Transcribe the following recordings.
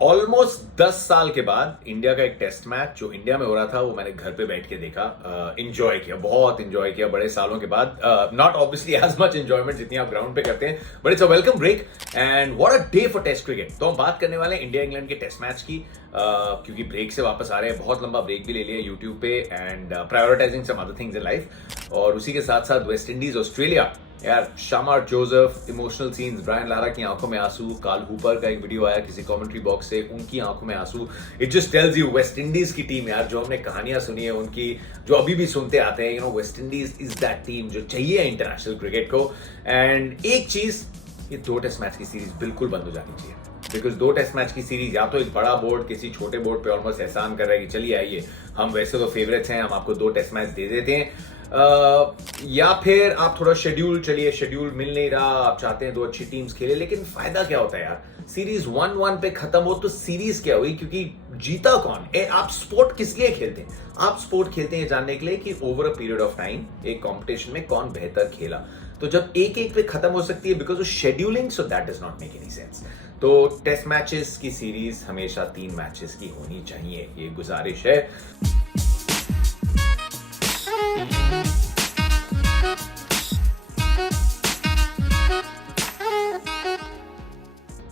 Almost 10 साल के बाद इंडिया का एक टेस्ट मैच जो इंडिया में हो रहा था वो मैंने घर पे बैठ के देखा, इंजॉय किया, बहुत इंजॉय किया बड़े सालों के बाद। Not obviously as much enjoyment जितनी आप ग्राउंड पे करते हैं, but it's a welcome break and what a day for test cricket. तो हम बात करने वाले हैं इंडिया इंग्लैंड के टेस्ट मैच की, क्योंकि ब्रेक से वापस आ रहे हैं, बहुत लंबा ब्रेक भी ले लिया यूट्यूब पे and prioritizing some other things in life. और उसी के साथ साथ वेस्ट इंडीज ऑस्ट्रेलिया, यार Shamar Joseph, emotional scenes, Brian Lara की आंखों में आंसू, कार्ल हूपर का एक वीडियो आया किसी कमेंट्री बॉक्स से, उनकी आंखों में आंसू। It just tells you West Indies की टीम, यार जो हमने कहानियां सुनी है उनकी, जो अभी भी सुनते आते हैं, West Indies is that team जो चाहिए इंटरनेशनल क्रिकेट को। एंड एक चीज, ये 2 टेस्ट मैच की सीरीज बिल्कुल बंद हो जानी चाहिए, बिकॉज 2 टेस्ट मैच की सीरीज या तो एक बड़ा बोर्ड किसी छोटे बोर्ड पे ऑलमोस्ट एहसान कर रहा है कि चलिए आइए, हम वैसे तो फेवरेट्स हैं, हम आपको 2 टेस्ट मैच दे देते हैं, या फिर आप थोड़ा शेड्यूल मिल नहीं रहा, आप चाहते हैं 2 अच्छी टीम्स खेले, लेकिन फायदा क्या होता है यार, सीरीज 1-1 पे खत्म हो तो सीरीज क्या हुई, क्योंकि जीता कौन। आप स्पोर्ट किस लिए खेलते हैं? आप स्पोर्ट खेलते हैं जानने के लिए कि over a period of time एक कंपटीशन में कौन बेहतर खेला। तो जब एक पे खत्म हो सकती है because of scheduling, so that does not make any sense. तो टेस्ट मैचेस की सीरीज हमेशा 3 मैचेस की होनी चाहिए, ये गुजारिश है।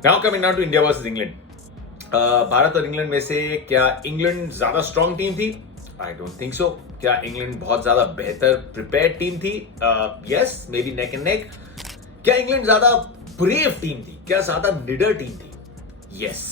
Now coming now to India versus England. Bharat और इंग्लैंड में से क्या इंग्लैंड ज्यादा स्ट्रांग टीम थी? I don't think so. क्या इंग्लैंड बहुत ज्यादा बेहतर प्रिपेयर्ड टीम थी? Yes, may be neck and neck. क्या इंग्लैंड ज्यादा ब्रेव टीम थी? क्या ज्यादा निडर टीम थी? यस।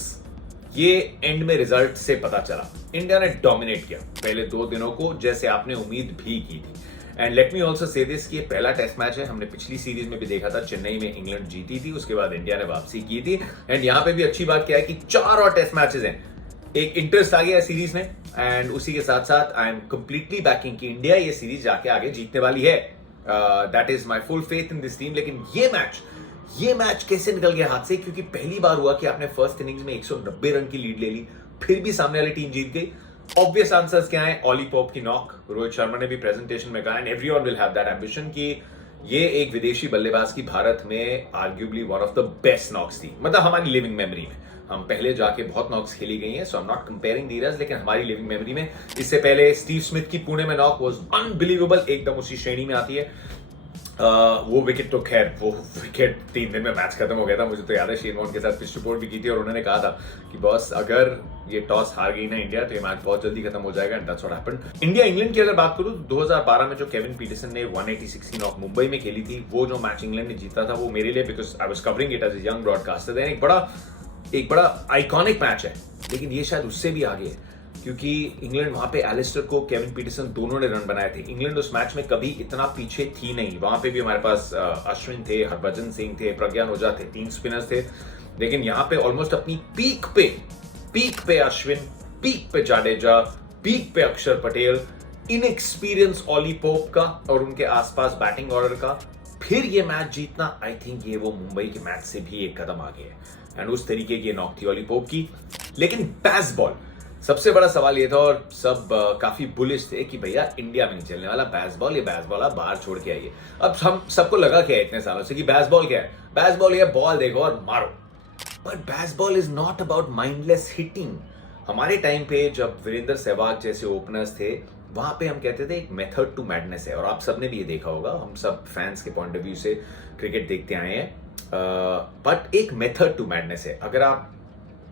ये एंड में रिजल्ट से पता चला, इंडिया ने डोमिनेट किया पहले 2 दिनों को, जैसे आपने उम्मीद भी की थी। And let me also say this कि ये पहला टेस्ट मैच है, हमने पिछली सीरीज में भी देखा था, चेन्नई में इंग्लैंड जीती थी, उसके बाद इंडिया ने वापसी की थी। एंड यहां पे भी अच्छी बात क्या है कि 4 और टेस्ट मैचेस हैं, एक इंटरेस्ट आ गया सीरीज में। एंड उसी के साथ साथ आई एम कंप्लीटली बैकिंग कि इंडिया ये सीरीज जाके आगे जीतने वाली है। That is my full faith in this team. लेकिन ये मैच कैसे निकल गया हाथ से? क्योंकि पहली बार हुआ कि आपने फर्स्ट इनिंग्स में 190 रन की लीड ले ली, फिर भी सामने वाली टीम जीत गई। ऑब्वियस आंसर्स क्या है? ऑली पॉप की नॉक, रोहित शर्मा ने भी प्रेजेंटेशन में कहा, and everyone will have that ambition कि ये एक विदेशी बल्लेबाज की भारत में arguably one of the best knocks थी, मतलब हमारी लिविंग मेमोरी में। हम पहले जाके बहुत नॉक्स खेली गई हैं, so I am not comparing these, लेकिन हमारी लिविंग मेमोरी में इससे पहले स्टीव स्मिथ की पुणे में नॉक वाज अनबिलीवेबल, एकदम उसी श्रेणी में आती है। वो विकेट तो खैर, वो विकेट 3 दिन में मैच खत्म हो गया था। मुझे तो याद है शेन वॉर्न के साथ पिच रिपोर्ट भी की थी और उन्होंने कहा था कि बॉस अगर ये टॉस हार गई ना इंडिया तो ये मैच बहुत जल्दी खत्म हो जाएगा। And that's what happened. India England की अगर बात करूं तो 2012 में जो केविन पीटरसन ने 186 की नॉक मुंबई में खेली थी, वो जो मैच इंग्लैंड ने जीता था, वो मेरे लिए, because I was covering it as a young broadcaster, एक बड़ा आइकॉनिक मैच है। लेकिन ये शायद उससे भी आगे है, क्योंकि इंग्लैंड वहां पे एलिस्टर को, केविन पीटरसन दोनों ने रन बनाए थे। इंग्लैंड उस मैच में कभी इतना पीछे थी नहीं, वहां पे भी हमारे पास अश्विन थे, हरभजन सिंह थे, प्रज्ञान ओझा थे, 3 स्पिनर्स थे। लेकिन यहां पे ऑलमोस्ट अपनी पीक पे अश्विन, पीक पे जाडेजा, पीक पे अक्षर पटेल, इनएक्सपीरियंस ऑली पोप का और उनके आसपास बैटिंग ऑर्डर का, फिर ये मैच जीतना, आई थिंक ये वो मुंबई के मैच से भी एक कदम आगे है। एंड उस तरीके की नॉक थी ऑली पोप की। लेकिन बेसबॉल, सबसे बड़ा सवाल ये था और सब काफी बुलिश थे कि भैया इंडिया में नहीं चलने वाला बेसबॉल, ये बेसबॉल आप बाहर छोड़ के आइए। अब हम सबको लगा क्या है इतने सालों से कि बेसबॉल क्या है? बेसबॉल ये बॉल देखो और मारो। But Bazball is not about mindless hitting. हमारे टाइम पे जब वीरेंद्र सहवाग जैसे ओपनर्स थे, वहां पे हम कहते थे एक मेथड टू मैडनेस है, और आप सबने भी ये देखा होगा, हम सब फैंस के पॉइंट ऑफ व्यू से क्रिकेट देखते आए हैं। बट एक मेथड टू मैडनेस है। अगर आप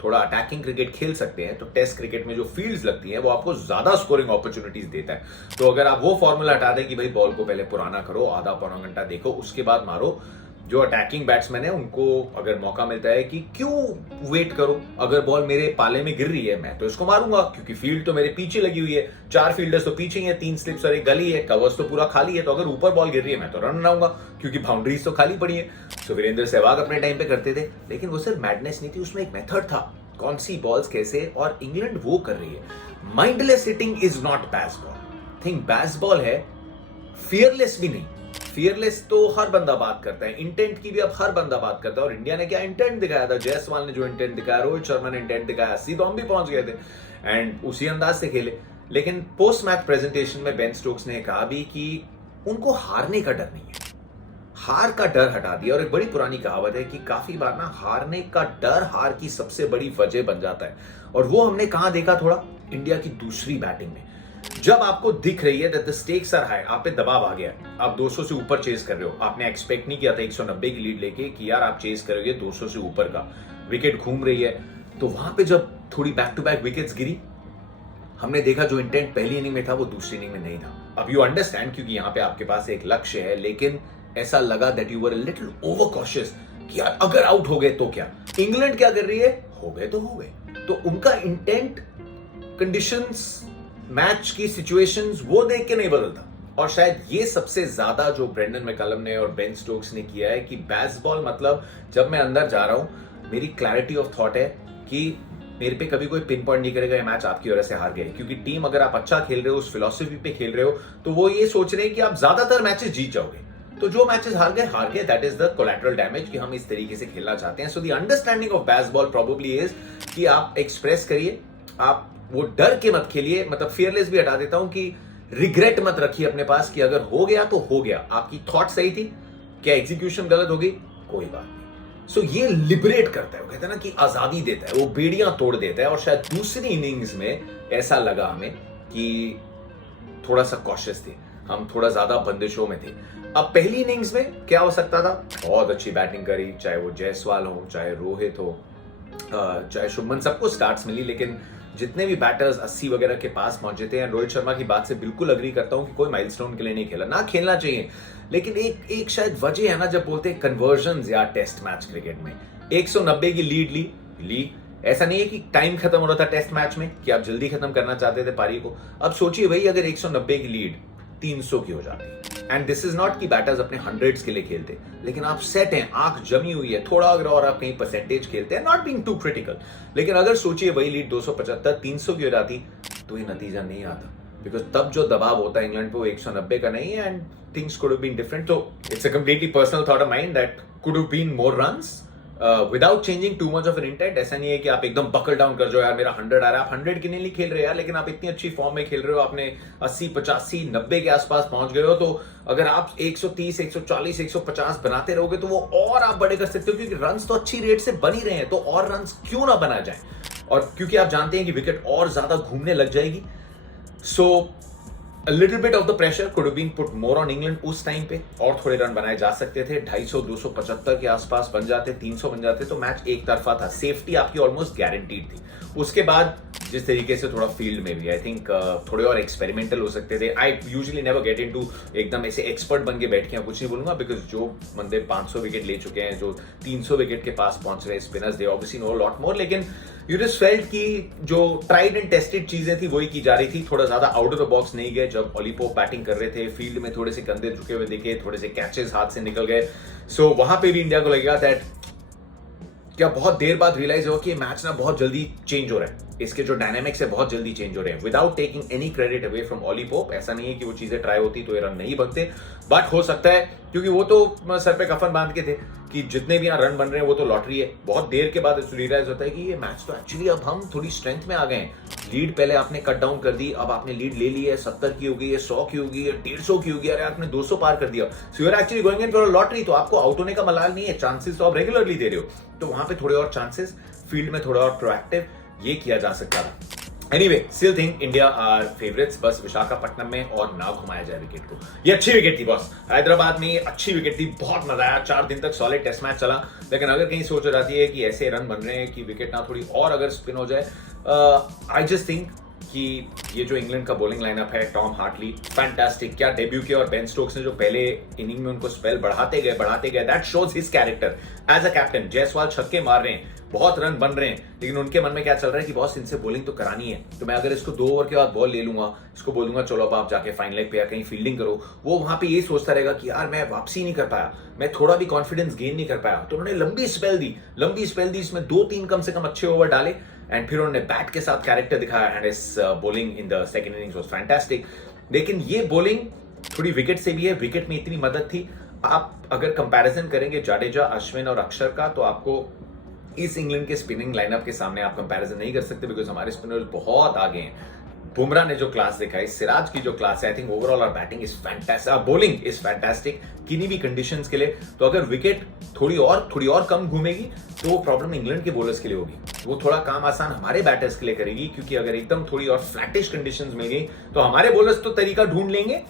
थोड़ा अटैकिंग क्रिकेट खेल सकते हैं तो टेस्ट क्रिकेट में जो फील्ड्स लगती हैं वो आपको ज्यादा स्कोरिंग अपॉर्चुनिटीज देता है। तो अगर आप वो फॉर्मूला हटा दें कि भाई बॉल को पहले पुराना करो, आधा पौना घंटा देखो, उसके बाद मारो, जो अटैकिंग बैट्समैन है उनको अगर मौका मिलता है कि क्यों वेट करो, अगर बॉल मेरे पाले में गिर रही है मैं तो इसको मारूंगा, क्योंकि फील्ड तो मेरे पीछे लगी हुई है, 4 फील्डर्स तो पीछे ही है, 3 स्लिप्स और एक गली है, कवर्स तो पूरा खाली है, तो अगर ऊपर बॉल गिर रही है मैं तो रन बनाऊंगा, क्योंकि बाउंड्रीज तो खाली पड़ी है। सो वीरेंद्र सहवाग अपने टाइम पे करते थे, लेकिन वो सिर्फ मैडनेस नहीं थी, उसमें एक मेथड था, कौन सी बॉल्स कैसे, और इंग्लैंड वो कर रही है। Mindless hitting is not Bazball. Think Bazball है, फियरलेस भी नहीं। फियरलेस तो हर बंदा बात करता है, इंटेंट की भी अब हर बंदा बात करता है, और इंडिया ने क्या इंटेंट दिखाया था, जायसवाल ने जो इंटेंट दिखाया, रोहित शर्मा ने इंटेंट दिखाया, 80 तो हम भी पहुंच गए थे एंड उसी अंदाज से खेले। लेकिन पोस्ट मैच प्रेजेंटेशन में बेन स्टोक्स ने कहा भी कि उनको हारने का डर नहीं है, हार का डर हटा दिया। और एक बड़ी पुरानी कहावत है कि काफी बार ना हारने का डर हार की सबसे बड़ी वजह बन जाता है। और वो हमने कहां देखा, थोड़ा इंडिया की दूसरी बैटिंग में। जब आपको दिख रही है that the stakes are high, आप पे दबाव आ गया है, आप 200 से ऊपर चेस कर रहे हो, आपने एक्सपेक्ट नहीं किया था 190 की लीड लेके कि यार आप चेस करोगे 200 से ऊपर का, विकेट घूम रही है, तो वहां पे जब थोड़ी बैक टू बैक विकेट्स गिरी, हमने देखा जो इंटेंट पहली इनिंग में था वो दूसरी इनिंग में नहीं था। अब यू अंडरस्टैंड, क्योंकि यहां पे आपके पास एक लक्ष्य है, लेकिन ऐसा लगा that you were a little over cautious कि यार अगर आउट हो गए तो क्या। इंग्लैंड क्या कर रही है, हो गए तो हो गए, तो उनका इंटेंट, कंडीशंस, मैच की सिचुएशंस वो देख के नहीं बदलता। और शायद ये सबसे ज्यादा जो ब्रेंडन मैकलम ने और बेन स्टोक्स ने किया है कि बेसबॉल मतलब जब मैं अंदर जा रहा हूं, मेरी क्लैरिटी ऑफ थॉट है कि मेरे पे कभी कोई पिन पॉइंट नहीं करेगा ये मैच आपकी वजह से हार गए। क्योंकि टीम अगर आप अच्छा खेल रहे हो, उस फिलॉसफी पे खेल रहे हो, तो वो ये सोच रहे हैं कि आप ज्यादातर मैचेस जीत जाओगे। तो जो मैचेस हार गए, that is the collateral damage कि हम इस तरीके से खेलना चाहते हैं। So the understanding of baseball probably is कि आप एक्सप्रेस करिए, आप वो डर के मत खेलिए, मतलब फियरलेस भी हटा देता हूं कि रिग्रेट मत रखिए अपने पास कि अगर हो गया तो हो गया। आपकी थॉट सही थी, क्या एग्जीक्यूशन गलत होगी, कोई बात नहीं। सो ये लिबरेट करता है, वो कहते हैं ना कि आजादी देता है, वो बेड़ियां तोड़ देता है। और शायद दूसरी इनिंग्स में ऐसा लगा हमें कि थोड़ा सा कॉशियस थे हम, थोड़ा ज्यादा बंदिशों में थे। अब पहली इनिंग्स में क्या हो सकता था, बहुत अच्छी बैटिंग करी, चाहे वो जायसवाल हो, चाहे रोहित हो, चाहे शुभमन, सबको स्टार्ट्स मिली, लेकिन जितने भी बैटर्स 80 वगैरह के पास पहुंचे थे, रोहित शर्मा की बात से बिल्कुल अग्री करता हूं कि कोई माइलस्टोन के लिए नहीं खेला, ना खेलना चाहिए। लेकिन एक शायद वजह है ना, जब बोलते हैं कन्वर्जन्स या टेस्ट मैच क्रिकेट में 190 की लीड ली, ऐसा नहीं है कि टाइम खत्म हो रहा था टेस्ट मैच में कि आप जल्दी खत्म करना चाहते थे पारी को। अब सोचिए भाई, अगर 190 की लीड 300 की हो जाती, एंड दिस इज नॉट कि बैटर्स अपने हंड्रेड्स के लिए खेलते, लेकिन आप सेट हैं, आंख जमी हुई है, थोड़ा अगर और आप कहीं परसेंटेज खेलते हैं, नॉट बीइंग टू क्रिटिकल, लेकिन अगर सोचिए वही लीड 275 300 की हो जाती, तो ये नतीजा नहीं आता। बिकॉज तब जो दबाव होता है इंग्लैंड पे वो 190 का नहीं है, and things could have been different. तो it's a completely personal thought of mind that could have been more runs without changing too much of an intent. ऐसा नहीं है कि आप एकदम बकल डाउन कर जाओ, यार मेरा 100 आ रहा है, आप 100 के लिए खेल रहे हो यार, लेकिन आप इतनी अच्छी फॉर्म में खेल रहे हो, आपने 80 85 90 के आसपास पहुंच गए हो, तो अगर आप 130 140 150 बनाते रहोगे तो वो और आप बड़े कर सकते हो, क्योंकि रन्स तो अच्छी रेट से बन ही रहे हैं, तो और रन्स क्यों ना बना जाए। और क्योंकि आप जानते हैं कि विकेट और ज्यादा घूमने लग जाएगी, सो A little bit of the pressure could have been put more on England उस टाइम पे, और थोड़े रन बनाए जा सकते थे, 250 275 के आसपास बन जाते, 300 बन जाते, तो मैच एक तरफा था, सेफ्टी आपकी ऑलमोस्ट गारंटीड थी। उसके बाद जिस तरीके से थोड़ा फील्ड में भी आई थिंक थोड़े और एक्सपेरिमेंटल हो सकते थे। I usually never get into एकदम ऐसे एक्सपर्ट बन के बैठ के कुछ नहीं बोलूंगा, बिकॉज जो बंदे 500 विकेट ले चुके हैं, जो 300 विकेट के पास पहुंच रहे हैं स्पिनर्स, दे ऑब्वियसली नो लॉट मोर, लेकिन यू जस्ट फेल्ट कि जो ट्राइड एंड टेस्टेड चीजें थी वही की जा रही थी, थोड़ा ज्यादा आउट ऑफ द बॉक्स नहीं गए। जब ओली पोप बैटिंग कर रहे थे, फील्ड में थोड़े से कंधे झुके हुए दिखे, थोड़े से कैचेस हाथ से निकल गए, सो वहां पे भी इंडिया को लगेगा दैट क्या बहुत देर बाद रियलाइज हो कि ये मैच ना बहुत जल्दी चेंज हो रहा है, इसके जो डायनामिक्स है बहुत जल्दी चेंज हो रहे हैं, without taking any credit away from Ollie Pope. ऐसा नहीं है कि वो चीजें ट्राई होती तो ये रन नहीं बनते, बट हो सकता है क्योंकि वो तो सर पे कफन बांध के थे कि जितने भी यहाँ रन बन रहे हैं वो तो लॉटरी है। बहुत देर के बाद रियलाइज होता है कि ये मैच तो एक्चुअली अब हम थोड़ी स्ट्रेंथ में आ गए हैं। लीड पहले आपने कट डाउन कर दी, अब आपने लीड ले ली है, 70 की होगी, 100 की होगी, 150 की होगी, अरे आपने 200 पार कर दिया, so you are actually going in for lottery. तो आपको आउट होने का मलाल नहीं है, चांसेस तो आप रेगुलरली दे रहे हो, तो वहां पे थोड़े और चांसेस, फील्ड में थोड़ा और प्रोएक्टिव ये किया जा सकता था। Anyway, still think India are favorites, बस विशाखापट्टनम में और ना घुमाया जाए विकेट को। ये अच्छी विकेट थी बॉस, हैदराबाद में अच्छी विकेट थी, बहुत मजा आया, 4 दिन तक सॉलिड टेस्ट मैच चला। लेकिन अगर कहीं सोच हो जाती है कि ऐसे रन बन रहे हैं कि विकेट ना थोड़ी और अगर स्पिन हो जाए, आई जस्ट थिंक कि ये जो इंग्लैंड का बॉलिंग लाइनअप है, टॉम हार्टली फैंटास्टिक, क्या डेब्यू किया, और बेन स्टोक्स ने जो पहले इनिंग में उनको स्पेल बढ़ाते गए, that shows his character as a captain. Jaiswal छक्के मार रहे हैं, बहुत रन बन रहे हैं, लेकिन उनके मन में क्या चल रहा है कि बॉस इनसे बॉलिंग तो करानी है, तो मैं अगर इसको 2 ओवर के बाद बॉल ले लूंगा, इसको बोलूंगा चलो अब आप जाके फाइन लेग पे या कहीं फील्डिंग करो, वो वहां पे ये सोचता रहेगा कि यार मैं वापसी नहीं कर पाया, मैं थोड़ा भी कॉन्फिडेंस गेन नहीं कर पाया। तो उन्होंने लंबी स्पेल दी, इसमें 2-3 कम से कम अच्छे ओवर डाले, एंड फिर उन्होंने बैट के साथ कैरेक्टर दिखाया, एंड इस bowling in the second innings was fantastic. लेकिन ये बॉलिंग थोड़ी विकेट से भी है, विकेट में इतनी मदद थी। आप अगर कंपैरिजन करेंगे जाडेजा, अश्विन और अक्षर का, तो आपको इस इंग्लैंड के स्पिनिंग लाइनअप के सामने आप कंपैरिजन नहीं कर सकते, बिकॉज हमारे स्पिनर्स बहुत आगे हैं। बुमराह ने जो क्लास दिखाई, सिराज की जो क्लास है, I think overall our batting is fantastic, bowling is fantastic किन्हीं भी कंडीशंस के लिए। तो अगर विकेट थोड़ी और कम घूमेगी तो वो प्रॉब्लम इंग्लैंड के बॉलर्स के लिए होगी, वो थोड़ा काम आसान हमारे बैटर्स के लिए करेगी, क्योंकि अगर एकदम थोड़ी और फ्लैटिश कंडीशंस मिल गई तो हमारे बॉलर्स तो तरीका ढूंढ लेंगे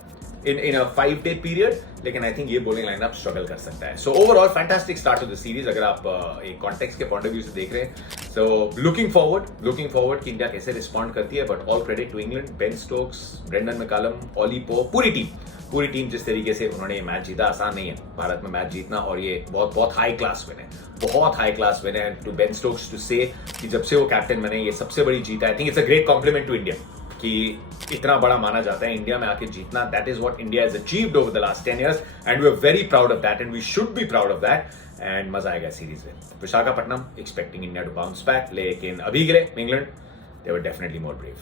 इन अ 5-day पीरियड, लेकिन आई थिंक ये बॉलिंग लाइनअप स्ट्रगल कर सकता है। So overall fantastic start of the series अगर आप एक कॉन्टेक्स्ट के पॉइंट ऑफ व्यू से देख रहे हैं। सो लुकिंग फॉरवर्ड कि इंडिया कैसे रिस्पॉन्ड करती है, but all credit to England, Ben Stokes, Brendon McCullum, Ollie Pope, पूरी टीम जिस तरीके से उन्होंने ये मैच जीता। आसान नहीं है भारत में मैच जीतना, और ये बहुत बहुत हाई क्लास विन है, बहुत हाई क्लास विन है। टू बेन स्टोक्स टू से कि जब से वो कैप्टन बने ये सबसे बड़ी जीत है। I think it's a great compliment to India कि इतना बड़ा माना जाता है इंडिया में आके जीतना। That is what India has achieved over the last 10 years and we are very proud of that and we should be proud of that. And मजा आएगा सीरीज में। Visakhapatnam expecting India to bounce back, लेकिन अभी के लिए England they were definitely more brave.